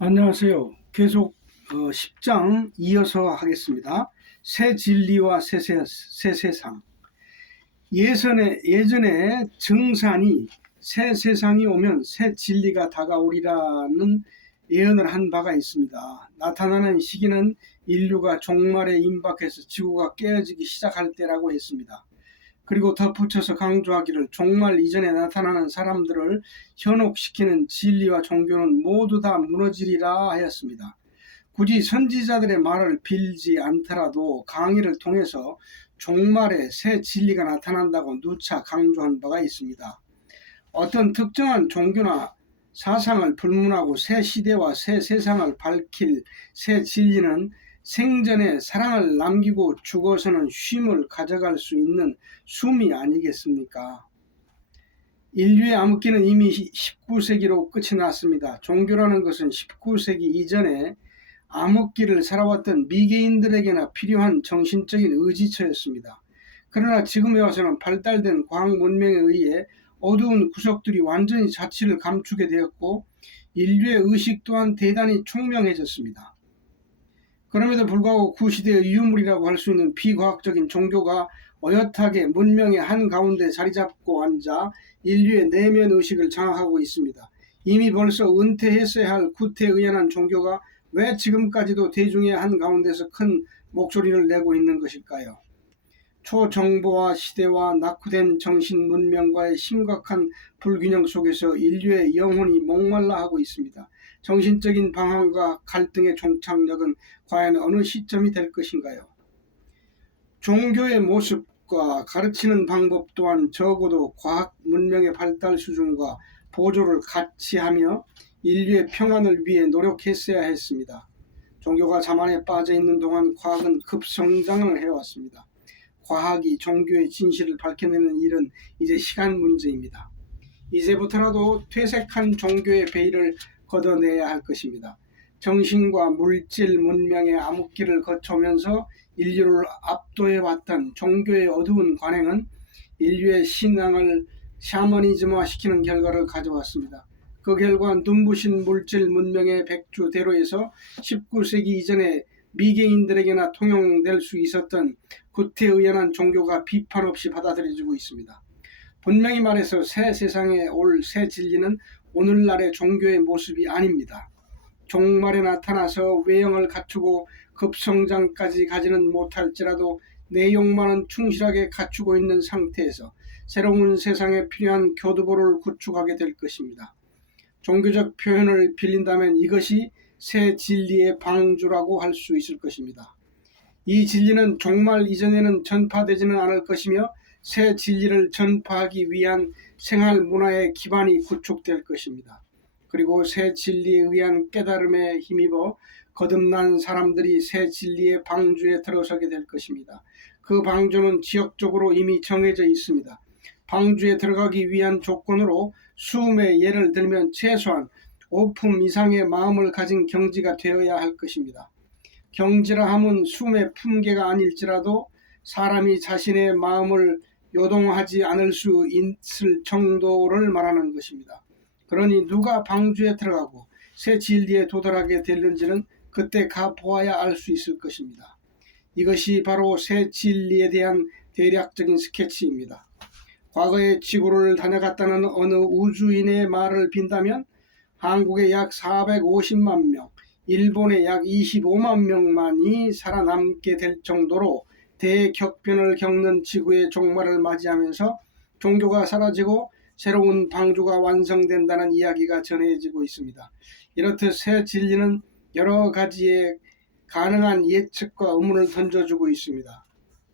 안녕하세요. 계속 10장 이어서 하겠습니다. 새 진리와 새 세상. 예전에 정산이 새 세상이 오면 새 진리가 다가오리라는 예언을 한 바가 있습니다. 나타나는 시기는 인류가 종말에 임박해서 지구가 깨어지기 시작할 때라고 했습니다. 그리고 덧붙여서 강조하기를 종말 이전에 나타나는 사람들을 현혹시키는 진리와 종교는 모두 다 무너지리라 하였습니다. 굳이 선지자들의 말을 빌지 않더라도 강의를 통해서 종말에 새 진리가 나타난다고 누차 강조한 바가 있습니다. 어떤 특정한 종교나 사상을 불문하고 새 시대와 새 세상을 밝힐 새 진리는 생전에 사랑을 남기고 죽어서는 쉼을 가져갈 수 있는 숨이 아니겠습니까? 인류의 암흑기는 이미 19세기로 끝이 났습니다. 종교라는 것은 19세기 이전에 암흑기를 살아왔던 미개인들에게나 필요한 정신적인 의지처였습니다. 그러나 지금에 와서는 발달된 과학 문명에 의해 어두운 구석들이 완전히 자취를 감추게 되었고 인류의 의식 또한 대단히 총명해졌습니다. 그럼에도 불구하고 구시대의 유물이라고 할 수 있는 비과학적인 종교가 어엿하게 문명의 한가운데 자리잡고 앉아 인류의 내면 의식을 장악하고 있습니다. 이미 벌써 은퇴했어야 할 구태의연한 종교가 왜 지금까지도 대중의 한가운데서 큰 목소리를 내고 있는 것일까요? 초정보화 시대와 낙후된 정신 문명과의 심각한 불균형 속에서 인류의 영혼이 목말라 하고 있습니다. 정신적인 방황과 갈등의 종착역은 과연 어느 시점이 될 것인가요? 종교의 모습과 가르치는 방법 또한 적어도 과학 문명의 발달 수준과 보조를 같이 하며 인류의 평안을 위해 노력했어야 했습니다. 종교가 자만에 빠져 있는 동안 과학은 급성장을 해왔습니다. 과학이 종교의 진실을 밝혀내는 일은 이제 시간 문제입니다. 이제부터라도 퇴색한 종교의 베일을 걷어내야 할 것입니다. 정신과 물질 문명의 암흑기를 거쳐오면서 인류를 압도해왔던 종교의 어두운 관행은 인류의 신앙을 샤머니즘화시키는 결과를 가져왔습니다. 그 결과 눈부신 물질 문명의 백주대로에서 19세기 이전에 미개인들에게나 통용될 수 있었던 구태의연한 종교가 비판 없이 받아들여지고 있습니다. 분명히 말해서 새 세상에 올 새 진리는 오늘날의 종교의 모습이 아닙니다. 종말에 나타나서 외형을 갖추고 급성장까지 가지는 못할지라도 내용만은 충실하게 갖추고 있는 상태에서 새로운 세상에 필요한 교두보를 구축하게 될 것입니다. 종교적 표현을 빌린다면 이것이 새 진리의 방주라고 할 수 있을 것입니다. 이 진리는 종말 이전에는 전파되지는 않을 것이며 새 진리를 전파하기 위한 생활 문화의 기반이 구축될 것입니다. 그리고 새 진리에 의한 깨달음에 힘입어 거듭난 사람들이 새 진리의 방주에 들어서게 될 것입니다. 그 방주는 지역적으로 이미 정해져 있습니다. 방주에 들어가기 위한 조건으로 수음의 예를 들면 최소한 5품 이상의 마음을 가진 경지가 되어야 할 것입니다. 경지라 함은 수음의 품계가 아닐지라도 사람이 자신의 마음을 요동하지 않을 수 있을 정도를 말하는 것입니다. 그러니 누가 방주에 들어가고 새 진리에 도달하게 되는지는 그때 가보아야 알 수 있을 것입니다. 이것이 바로 새 진리에 대한 대략적인 스케치입니다. 과거에 지구를 다녀갔다는 어느 우주인의 말을 빈다면 한국의 약 450만 명, 일본의 약 25만 명만이 살아남게 될 정도로 대격변을 겪는 지구의 종말을 맞이하면서 종교가 사라지고 새로운 방주가 완성된다는 이야기가 전해지고 있습니다. 이렇듯 새 진리는 여러 가지의 가능한 예측과 의문을 던져주고 있습니다.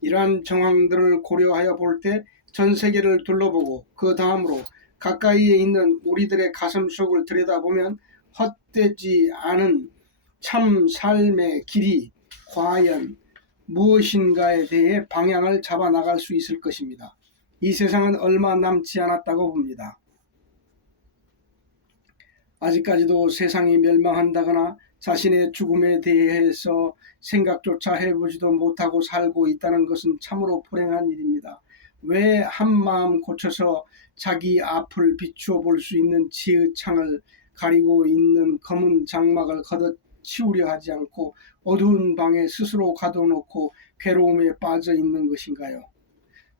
이러한 정황들을 고려하여 볼 때 전 세계를 둘러보고 그 다음으로 가까이에 있는 우리들의 가슴 속을 들여다보면 헛되지 않은 참 삶의 길이 과연 무엇인가에 대해 방향을 잡아 나갈 수 있을 것입니다. 이 세상은 얼마 남지 않았다고 봅니다. 아직까지도 세상이 멸망한다거나 자신의 죽음에 대해서 생각조차 해보지도 못하고 살고 있다는 것은 참으로 불행한 일입니다. 왜 한마음 고쳐서 자기 앞을 비추어 볼 수 있는 지혜의 창을 가리고 있는 검은 장막을 걷어치우려 하지 않고 어두운 방에 스스로 가둬놓고 괴로움에 빠져 있는 것인가요?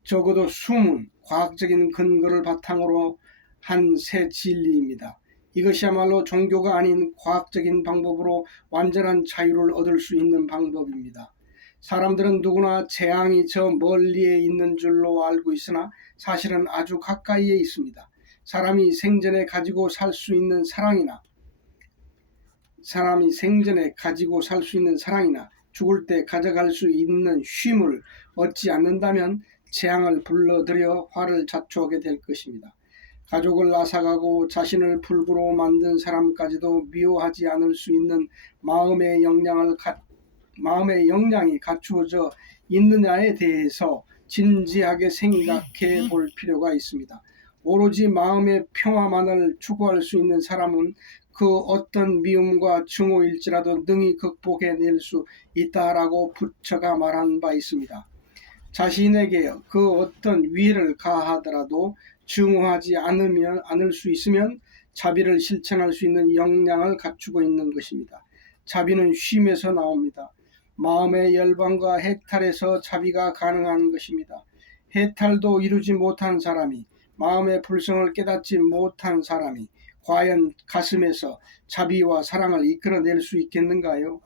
적어도 숨은 과학적인 근거를 바탕으로 한 새 진리입니다. 이것이야말로 종교가 아닌 과학적인 방법으로 완전한 자유를 얻을 수 있는 방법입니다. 사람들은 누구나 재앙이 저 멀리에 있는 줄로 알고 있으나 사실은 아주 가까이에 있습니다. 사람이 생전에 가지고 살 수 있는 사랑이나 죽을 때 가져갈 수 있는 쉼을 얻지 않는다면 재앙을 불러들여 화를 자초하게 될 것입니다. 가족을 앗아가고 자신을 불구로 만든 사람까지도 미워하지 않을 수 있는 마음의 역량이 갖추어져 있느냐에 대해서 진지하게 생각해 볼 필요가 있습니다. 오로지 마음의 평화만을 추구할 수 있는 사람은 그 어떤 미움과 증오일지라도 능히 극복해낼 수 있다라고 부처가 말한 바 있습니다. 자신에게 그 어떤 위해를 가하더라도 증오하지 않을 수 있으면 자비를 실천할 수 있는 역량을 갖추고 있는 것입니다. 자비는 쉼에서 나옵니다. 마음의 열방과 해탈에서 자비가 가능한 것입니다. 해탈도 이루지 못한 사람이, 마음의 불성을 깨닫지 못한 사람이 과연 가슴에서 자비와 사랑을 이끌어낼 수 있겠는가요?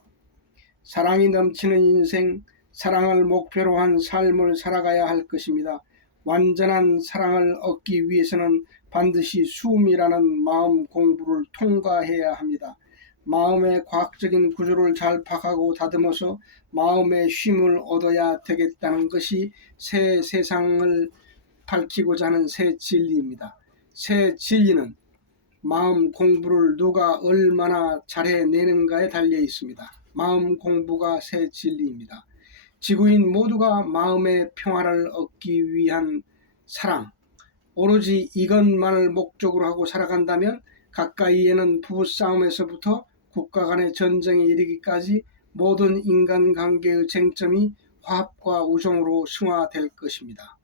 사랑이 넘치는 인생, 사랑을 목표로 한 삶을 살아가야 할 것입니다. 완전한 사랑을 얻기 위해서는 반드시 숨이라는 마음 공부를 통과해야 합니다. 마음의 과학적인 구조를 잘 파악하고 다듬어서 마음의 쉼을 얻어야 되겠다는 것이 새 세상을 밝히고자 하는 새 진리입니다. 새 진리는 마음 공부를 누가 얼마나 잘해내는가에 달려 있습니다. 마음 공부가 새 진리입니다. 지구인 모두가 마음의 평화를 얻기 위한 사랑, 오로지 이것만을 목적으로 하고 살아간다면 가까이에는 부부싸움에서부터 국가 간의 전쟁에 이르기까지 모든 인간관계의 쟁점이 화합과 우정으로 승화될 것입니다.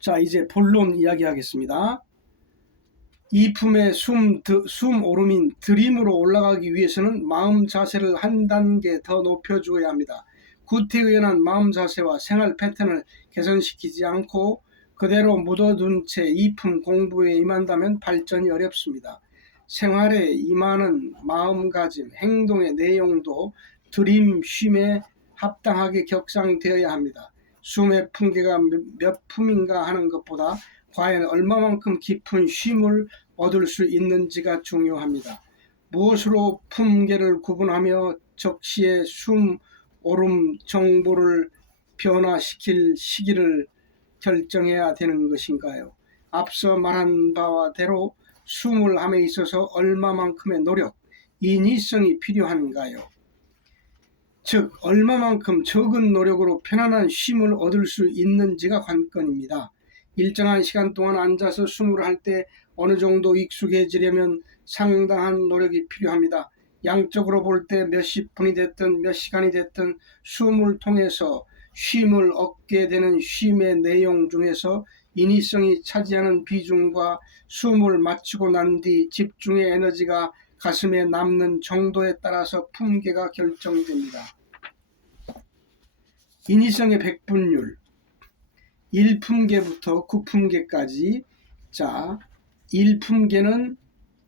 자, 이제 본론 이야기하겠습니다. 이품의 숨오름인 드림으로 올라가기 위해서는 마음 자세를 한 단계 더 높여주어야 합니다. 구태의연한 마음 자세와 생활 패턴을 개선시키지 않고 그대로 묻어둔 채 이품 공부에 임한다면 발전이 어렵습니다. 생활에 임하는 마음가짐, 행동의 내용도 드림, 쉼에 합당하게 격상되어야 합니다. 숨의 품계가 몇 품인가 하는 것보다 과연 얼마만큼 깊은 쉼을 얻을 수 있는지가 중요합니다. 무엇으로 품계를 구분하며 적시의 숨 오름 정보를 변화시킬 시기를 결정해야 되는 것인가요? 앞서 말한 바와 대로 숨을 함에 있어서 얼마만큼의 노력, 인위성이 필요한가요? 즉 얼마만큼 적은 노력으로 편안한 쉼을 얻을 수 있는지가 관건입니다. 일정한 시간 동안 앉아서 숨을 할 때 어느 정도 익숙해지려면 상당한 노력이 필요합니다. 양적으로 볼 때 몇십 분이 됐든 몇 시간이 됐든 숨을 통해서 쉼을 얻게 되는 쉼의 내용 중에서 인위성이 차지하는 비중과 숨을 마치고 난 뒤 집중의 에너지가 가슴에 남는 정도에 따라서 품계가 결정됩니다. 인위성의 백분율 1품계부터 9품계까지. 자, 1품계는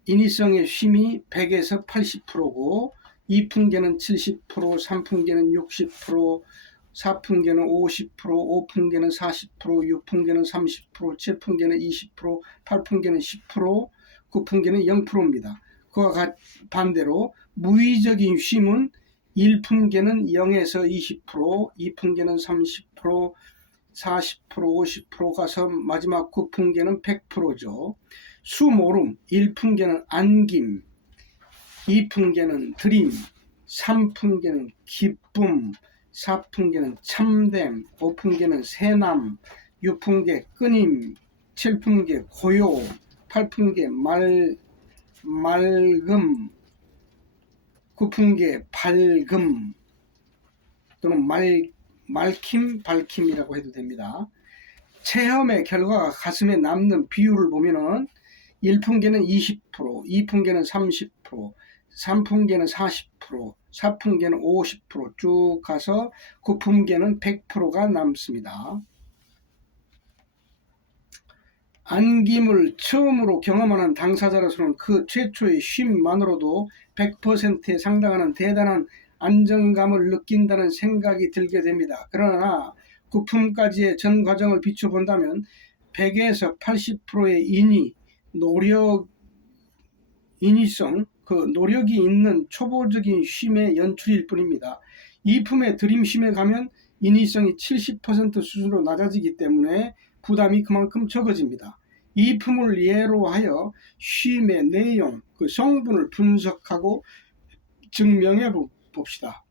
인위성의 쉼이 100에서 80%고 2품계는 70%, 3품계는 60%, 4품계는 50%, 5품계는 40%, 6품계는 30%, 7품계는 20%, 8품계는 10%, 9품계는 0%입니다. 그와 반대로 무의적인 쉼은 1품계는 0에서 20%, 2품계는 30%, 40%, 50% 가서 마지막 9품계는 100%죠. 숨오름 1품계는 안김, 2품계는 드림, 3품계는 기쁨, 4품계는 참됨, 5품계는 세남, 6품계 끊임, 7품계 고요, 8품계 맑음, 9품계 밝음 또는 말킴, 밝힘이라고 해도 됩니다. 체험의 결과가 가슴에 남는 비율을 보면은 1풍계는 20%, 2풍계는 30%, 3풍계는 40%, 4풍계는 50%쭉 가서 9풍계는 100%가 남습니다. 안김을 처음으로 경험하는 당사자로서는 그 최초의 쉼만으로도 100%에 상당하는 대단한 안정감을 느낀다는 생각이 들게 됩니다. 그러나 구품까지의 전 과정을 비춰본다면 100에서 80%의 인위성, 그 노력이 있는 초보적인 쉼의 연출일 뿐입니다. 이품의 들임쉼에 가면 인위성이 70% 수준으로 낮아지기 때문에 부담이 그만큼 적어집니다. 이 품을 예로 하여 쉼의 내용, 그 성분을 분석하고 증명해 봅시다.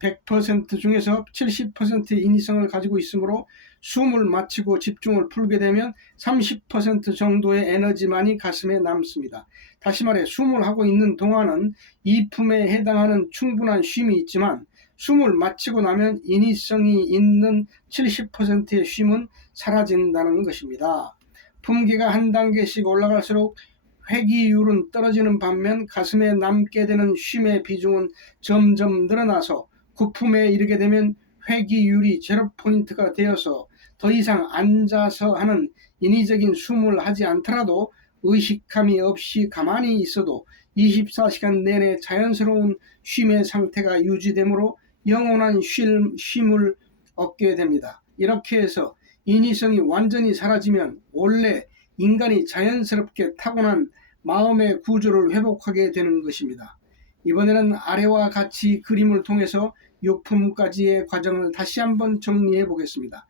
100% 중에서 70%의 인위성을 가지고 있으므로 숨을 마치고 집중을 풀게 되면 30% 정도의 에너지만이 가슴에 남습니다. 다시 말해 숨을 하고 있는 동안은 이 품에 해당하는 충분한 쉼이 있지만 숨을 마치고 나면 인위성이 있는 70%의 쉼은 사라진다는 것입니다. 품계가 한 단계씩 올라갈수록 회귀율은 떨어지는 반면 가슴에 남게 되는 쉼의 비중은 점점 늘어나서 구품에 이르게 되면 회귀율이 0포인트가 되어서 더 이상 앉아서 하는 인위적인 숨을 하지 않더라도 의식함이 없이 가만히 있어도 24시간 내내 자연스러운 쉼의 상태가 유지되므로 영원한 쉼을 얻게 됩니다. 이렇게 해서 인위성이 완전히 사라지면 원래 인간이 자연스럽게 타고난 마음의 구조를 회복하게 되는 것입니다. 이번에는 아래와 같이 그림을 통해서 육품까지의 과정을 다시 한번 정리해 보겠습니다.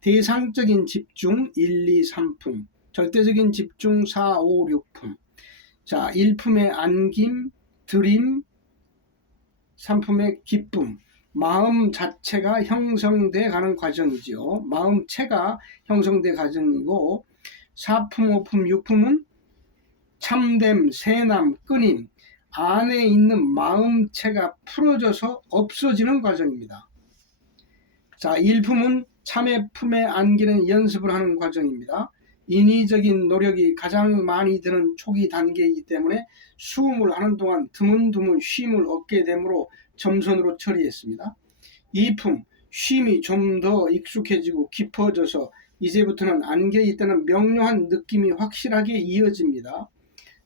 대상적인 집중 1, 2, 3품, 절대적인 집중 4, 5, 6품. 자, 1품의 안김, 들임, 3품의 기쁨. 마음 자체가 형성돼 가는 과정이지요. 마음체가 형성돼 과정이고 4품, 5품, 6품은 참됨, 세남, 끊임, 안에 있는 마음체가 풀어져서 없어지는 과정입니다. 자, 1품은 참의 품에 안기는 연습을 하는 과정입니다. 인위적인 노력이 가장 많이 드는 초기 단계이기 때문에 수음을 하는 동안 드문드문 쉼을 얻게 되므로 점선으로 처리했습니다. 2품, 쉼이 좀 더 익숙해지고 깊어져서 이제부터는 안겨있다는 명료한 느낌이 확실하게 이어집니다.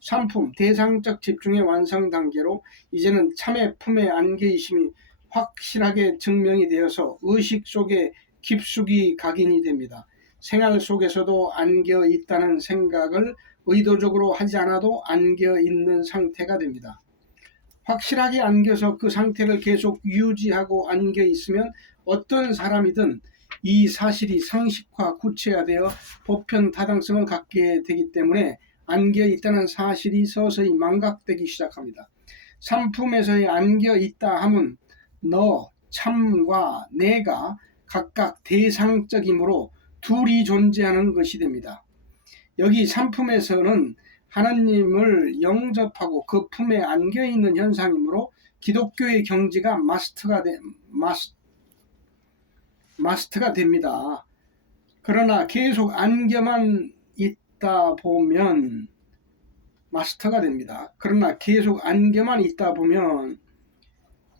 3품, 대상적 집중의 완성 단계로 이제는 참의 품에 안겨있음이 확실하게 증명이 되어서 의식 속에 깊숙이 각인이 됩니다. 생활 속에서도 안겨 있다는 생각을 의도적으로 하지 않아도 안겨 있는 상태가 됩니다. 확실하게 안겨서 그 상태를 계속 유지하고 안겨 있으면 어떤 사람이든 이 사실이 상식화, 구체화되어 보편 타당성을 갖게 되기 때문에 안겨 있다는 사실이 서서히 망각되기 시작합니다. 3품에서의 안겨 있다 함은 너, 참과 내가 각각 대상적이므로 둘이 존재하는 것이 됩니다. 여기 3품에서는 하나님을 영접하고 그 품에 안겨있는 현상이므로 기독교의 경지가 마스터가 됩니다. 그러나 계속 안겨만 있다 보면 마스터가 됩니다. 그러나 계속 안겨만 있다 보면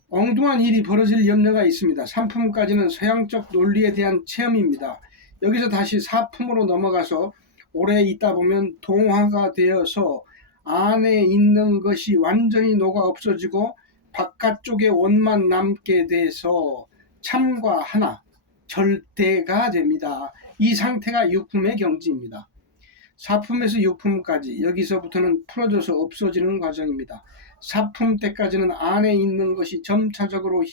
엉뚱한 일이 벌어질 염려가 있습니다. 3품까지는 서양적 논리에 대한 체험입니다. 여기서 다시 4품으로 넘어가서 오래 있다 보면 동화가 되어서 안에 있는 것이 완전히 녹아 없어지고 바깥쪽에 원만 남게 돼서 참과 하나, 절대가 됩니다. 이 상태가 6품의 경지입니다. 4품에서 6품까지 여기서부터는 풀어져서 없어지는 과정입니다. 4품 때까지는 안에 있는 것이 점차적으로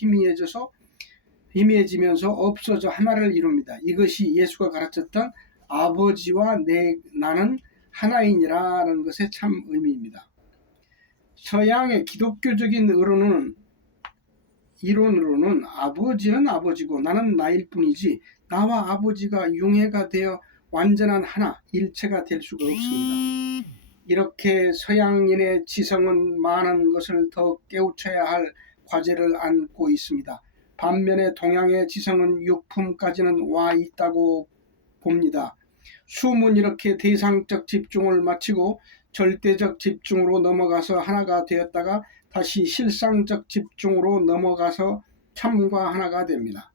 희미해지면서 없어져 하나를 이룹니다. 이것이 예수가 가르쳤던 아버지와 나는 하나이니라는 것의 참 의미입니다. 서양의 기독교적인 이론으로는 아버지는 아버지고 나는 나일 뿐이지 나와 아버지가 융해가 되어 완전한 하나, 일체가 될 수가 없습니다. 이렇게 서양인의 지성은 많은 것을 더 깨우쳐야 할 과제를 안고 있습니다. 반면에 동양의 지성은 6품까지는 와 있다고 봅니다. 숨은 이렇게 대상적 집중을 마치고 절대적 집중으로 넘어가서 하나가 되었다가 다시 실상적 집중으로 넘어가서 참과 하나가 됩니다.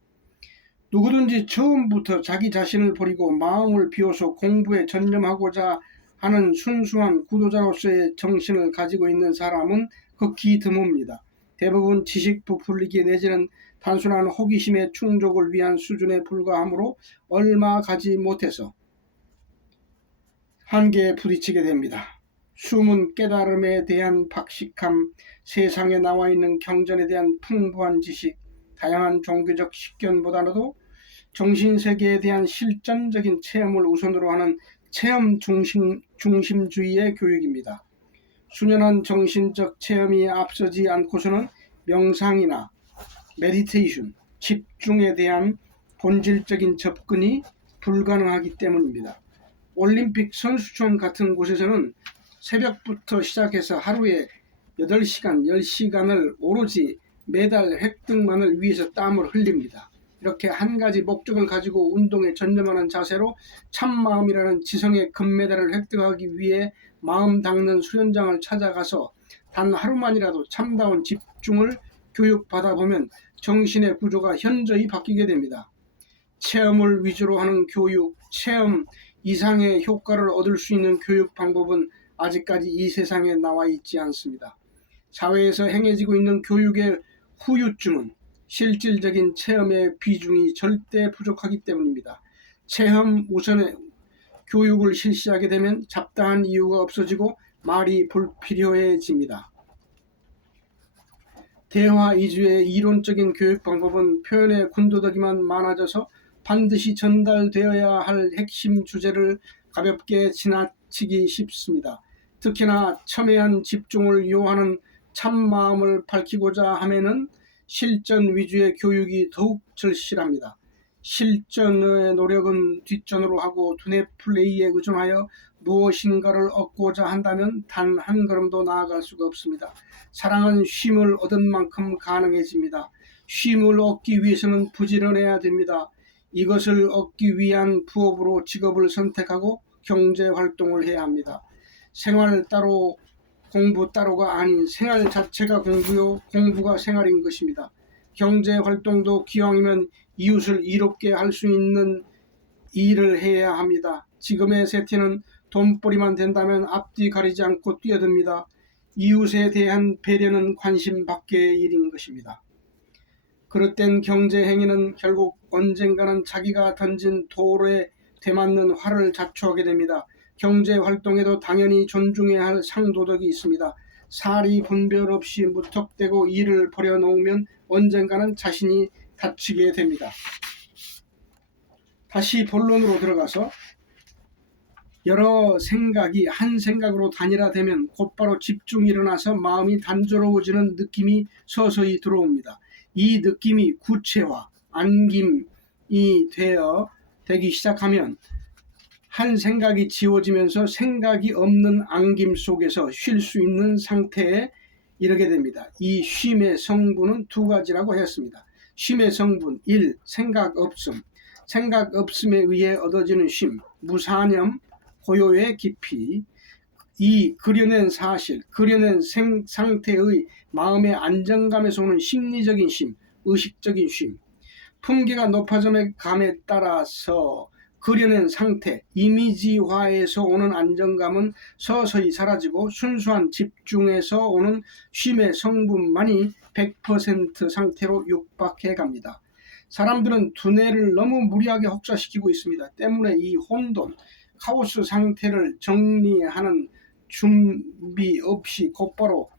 누구든지 처음부터 자기 자신을 버리고 마음을 비워서 공부에 전념하고자 하는 순수한 구도자로서의 정신을 가지고 있는 사람은 극히 드뭅니다. 대부분 지식 부풀리기 내지는 단순한 호기심의 충족을 위한 수준에 불과하므로 얼마 가지 못해서 한계에 부딪히게 됩니다. 숨은 깨달음에 대한 박식함, 세상에 나와 있는 경전에 대한 풍부한 지식, 다양한 종교적 식견보다도 정신세계에 대한 실전적인 체험을 우선으로 하는 체험 중심주의의 교육입니다. 수년한 정신적 체험이 앞서지 않고서는 명상이나 메디테이션, 집중에 대한 본질적인 접근이 불가능하기 때문입니다. 올림픽 선수촌 같은 곳에서는 새벽부터 시작해서 하루에 8시간, 10시간을 오로지 메달 획득만을 위해서 땀을 흘립니다. 이렇게 한 가지 목적을 가지고 운동에 전념하는 자세로 참마음이라는 지성의 금메달을 획득하기 위해 마음 닦는 수련장을 찾아가서 단 하루만이라도 참다운 집중을 교육받아 보면 정신의 구조가 현저히 바뀌게 됩니다. 체험을 위주로 하는 교육, 체험 이상의 효과를 얻을 수 있는 교육 방법은 아직까지 이 세상에 나와 있지 않습니다. 사회에서 행해지고 있는 교육의 후유증은 실질적인 체험의 비중이 절대 부족하기 때문입니다. 체험 우선의 교육을 실시하게 되면 잡다한 이유가 없어지고 말이 불필요해집니다. 대화 이주의 이론적인 교육 방법은 표현의 군더더기만 많아져서 반드시 전달되어야 할 핵심 주제를 가볍게 지나치기 쉽습니다. 특히나 첨예한 집중을 요하는 참마음을 밝히고자 하면은 실전 위주의 교육이 더욱 절실합니다. 실전의 노력은 뒷전으로 하고 두뇌 플레이에 의존하여 무엇인가를 얻고자 한다면 단 한 걸음도 나아갈 수가 없습니다. 사랑은 쉼을 얻은 만큼 가능해집니다. 쉼을 얻기 위해서는 부지런해야 됩니다. 이것을 얻기 위한 부업으로 직업을 선택하고 경제활동을 해야 합니다. 생활 따로 공부 따로가 아닌 생활 자체가 공부요, 공부가 생활인 것입니다. 경제활동도 기왕이면 이웃을 이롭게 할 수 있는 일을 해야 합니다. 지금의 세태는 돈벌이만 된다면 앞뒤 가리지 않고 뛰어듭니다. 이웃에 대한 배려는 관심 밖의 일인 것입니다. 그릇된 경제행위는 결국 언젠가는 자기가 던진 돌에 되맞는 활을 자초하게 됩니다. 경제활동에도 당연히 존중해야 할 상도덕이 있습니다. 사리 분별 없이 무턱대고 일을 벌여놓으면 언젠가는 자신이 다치게 됩니다. 다시 본론으로 들어가서 여러 생각이 한 생각으로 단일화되면 곧바로 집중이 일어나서 마음이 단조로워지는 느낌이 서서히 들어옵니다. 이 느낌이 구체화, 안김이 되기 시작하면 한 생각이 지워지면서 생각이 없는 안김 속에서 쉴 수 있는 상태에 이르게 됩니다. 이 쉼의 성분은 두 가지라고 했습니다. 쉼의 성분 1. 생각 없음. 생각 없음에 의해 얻어지는 쉼, 무사념, 고요의 깊이. 2. 그려낸 사실, 그려낸 상태의 마음의 안정감에서 오는 심리적인 쉼, 의식적인 쉼. 품기가 높아짐의 감에 따라서 그려낸 상태, 이미지화에서 오는 안정감은 서서히 사라지고 순수한 집중에서 오는 쉼의 성분만이 100% 상태로 육박해 갑니다. 사람들은 두뇌를 너무 무리하게 혹사시키고 있습니다. 때문에 이 혼돈, 카오스 상태를 정리하는 준비 없이 곧바로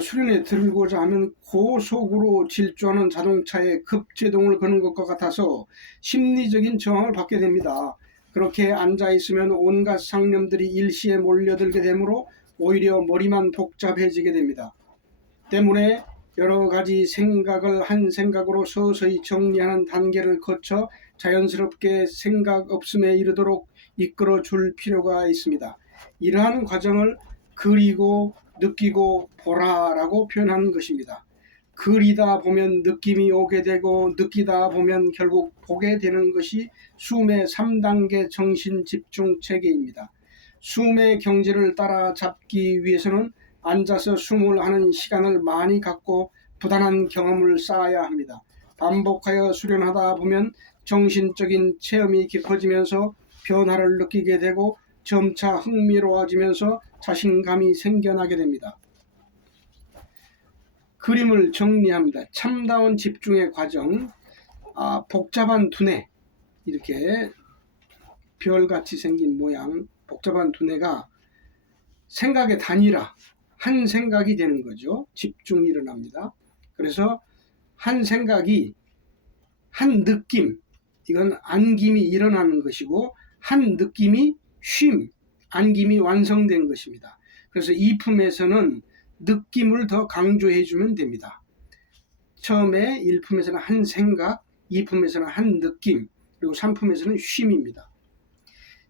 수련에 들고자 하면 고속으로 질주하는 자동차에 급제동을 거는 것과 같아서 심리적인 저항을 받게 됩니다. 그렇게 앉아있으면 온갖 상념들이 일시에 몰려들게 되므로 오히려 머리만 복잡해지게 됩니다. 때문에 여러 가지 생각을 한 생각으로 서서히 정리하는 단계를 거쳐 자연스럽게 생각 없음에 이르도록 이끌어 줄 필요가 있습니다. 이러한 과정을 그리고 느끼고 보라라고 표현하는 것입니다. 그리다 보면 느낌이 오게 되고 느끼다 보면 결국 보게 되는 것이 숨의 3단계 정신 집중 체계입니다. 숨의 경지를 따라잡기 위해서는 앉아서 숨을 하는 시간을 많이 갖고 부단한 경험을 쌓아야 합니다. 반복하여 수련하다 보면 정신적인 체험이 깊어지면서 변화를 느끼게 되고 점차 흥미로워지면서 자신감이 생겨나게 됩니다. 그림을 정리합니다. 참다운 집중의 과정, 복잡한 두뇌, 이렇게 별같이 생긴 모양, 복잡한 두뇌가 생각의 단일화, 한 생각이 되는 거죠. 집중이 일어납니다. 그래서 한 생각이 한 느낌, 이건 안김이 일어나는 것이고 한 느낌이 쉼, 안김이 완성된 것입니다. 그래서 2품에서는 느낌을 더 강조해 주면 됩니다. 처음에 1품에서는 한 생각, 2품에서는 한 느낌, 그리고 3품에서는 쉼입니다.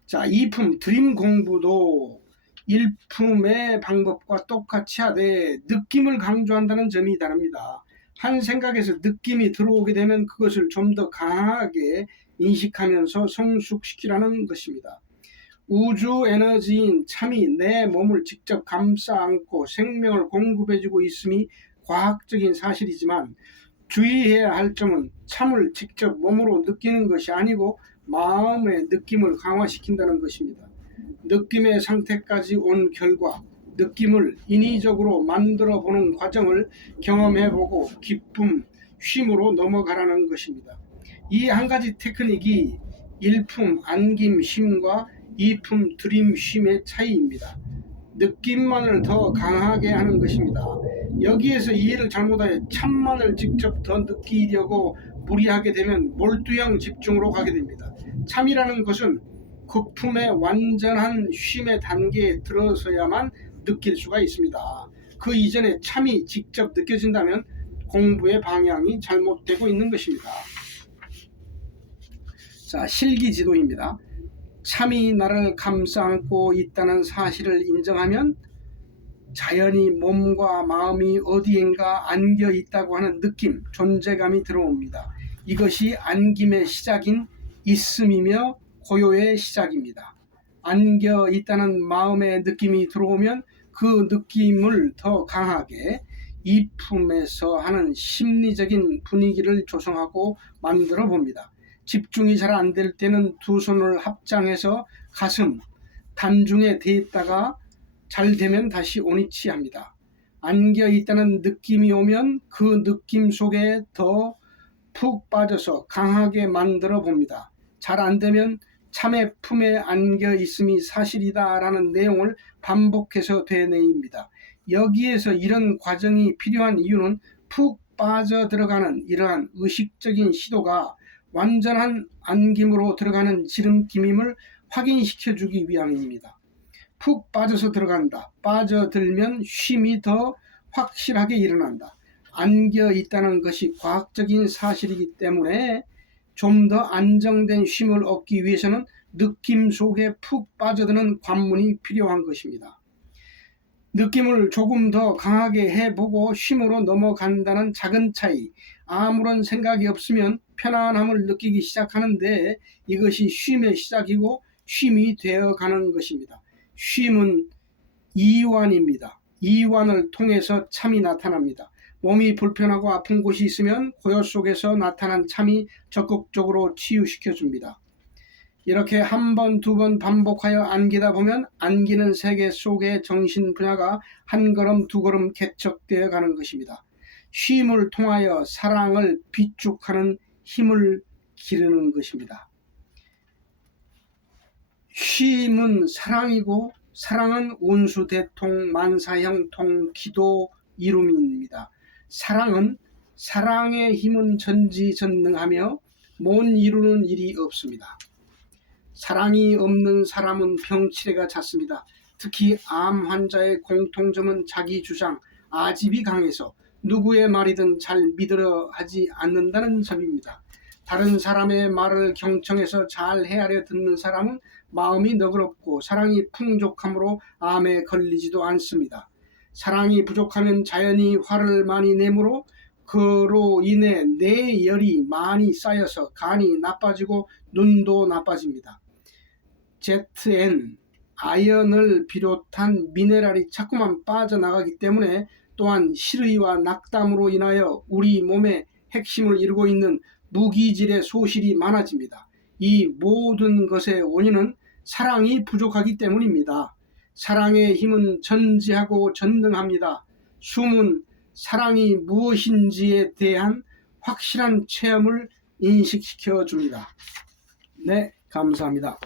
자, 2품 드림 공부도 1품의 방법과 똑같이 하되 느낌을 강조한다는 점이 다릅니다. 한 생각에서 느낌이 들어오게 되면 그것을 좀 더 강하게 인식하면서 성숙시키라는 것입니다. 우주 에너지인 참이 내 몸을 직접 감싸 안고 생명을 공급해주고 있음이 과학적인 사실이지만 주의해야 할 점은 참을 직접 몸으로 느끼는 것이 아니고 마음의 느낌을 강화시킨다는 것입니다. 느낌의 상태까지 온 결과 느낌을 인위적으로 만들어 보는 과정을 경험해보고 기쁨, 쉼으로 넘어가라는 것입니다. 이 한 가지 테크닉이 1품 안김 쉼과 2품 드림 쉼의 차이입니다. 느낌만을 더 강하게 하는 것입니다. 여기에서 이해를 잘못하여 참만을 직접 더 느끼려고 무리하게 되면 몰두형 집중으로 가게 됩니다. 참이라는 것은 극품의 완전한 쉼의 단계에 들어서야만 느낄 수가 있습니다. 그 이전에 참이 직접 느껴진다면 공부의 방향이 잘못되고 있는 것입니다. 자, 실기지도입니다. 참이 나를 감싸 안고 있다는 사실을 인정하면 자연히 몸과 마음이 어디엔가 안겨 있다고 하는 느낌, 존재감이 들어옵니다. 이것이 안김의 시작인 있음이며 고요의 시작입니다. 안겨 있다는 마음의 느낌이 들어오면 그 느낌을 더 강하게 2품에서 하는 심리적인 분위기를 조성하고 만들어 봅니다. 집중이 잘 안 될 때는 두 손을 합장해서 가슴, 단중에 대다가 잘 되면 다시 온위치 합니다. 안겨 있다는 느낌이 오면 그 느낌 속에 더 푹 빠져서 강하게 만들어 봅니다. 잘 안 되면 참의 품에 안겨 있음이 사실이다 라는 내용을 반복해서 되뇌입니다. 여기에서 이런 과정이 필요한 이유는 푹 빠져 들어가는 이러한 의식적인 시도가 완전한 안김으로 들어가는 지름김임을 확인시켜 주기 위함입니다. 푹 빠져서 들어간다. 빠져들면 쉼이 더 확실하게 일어난다. 안겨 있다는 것이 과학적인 사실이기 때문에 좀 더 안정된 쉼을 얻기 위해서는 느낌 속에 푹 빠져드는 관문이 필요한 것입니다. 느낌을 조금 더 강하게 해보고 쉼으로 넘어간다는 작은 차이, 아무런 생각이 없으면 편안함을 느끼기 시작하는데 이것이 쉼의 시작이고 쉼이 되어가는 것입니다. 쉼은 이완입니다. 이완을 통해서 참이 나타납니다. 몸이 불편하고 아픈 곳이 있으면 고요 속에서 나타난 참이 적극적으로 치유시켜줍니다. 이렇게 한 번, 두 번 반복하여 안기다 보면 안기는 세계 속의 정신 분야가 한 걸음, 두 걸음 개척되어 가는 것입니다. 쉼을 통하여 사랑을 비축하는 힘을 기르는 것입니다. 쉼은 사랑이고 사랑은 운수대통, 만사형통, 기도 이룸입니다. 사랑은 사랑의 힘은 전지전능하며 못 이루는 일이 없습니다. 사랑이 없는 사람은 병치레가 잦습니다. 특히 암 환자의 공통점은 자기 주장, 아집이 강해서 누구의 말이든 잘 믿으려 하지 않는다는 점입니다. 다른 사람의 말을 경청해서 잘 헤아려 듣는 사람은 마음이 너그럽고 사랑이 풍족함으로 암에 걸리지도 않습니다. 사랑이 부족하면 자연히 화를 많이 내므로 그로 인해 뇌열이 많이 쌓여서 간이 나빠지고 눈도 나빠집니다. ZN, 아연을 비롯한 미네랄이 자꾸만 빠져나가기 때문에 또한 실의와 낙담으로 인하여 우리 몸의 핵심을 이루고 있는 무기질의 소실이 많아집니다. 이 모든 것의 원인은 사랑이 부족하기 때문입니다. 사랑의 힘은 전지하고 전능합니다. 숨은 사랑이 무엇인지에 대한 확실한 체험을 인식시켜 줍니다. 네, 감사합니다.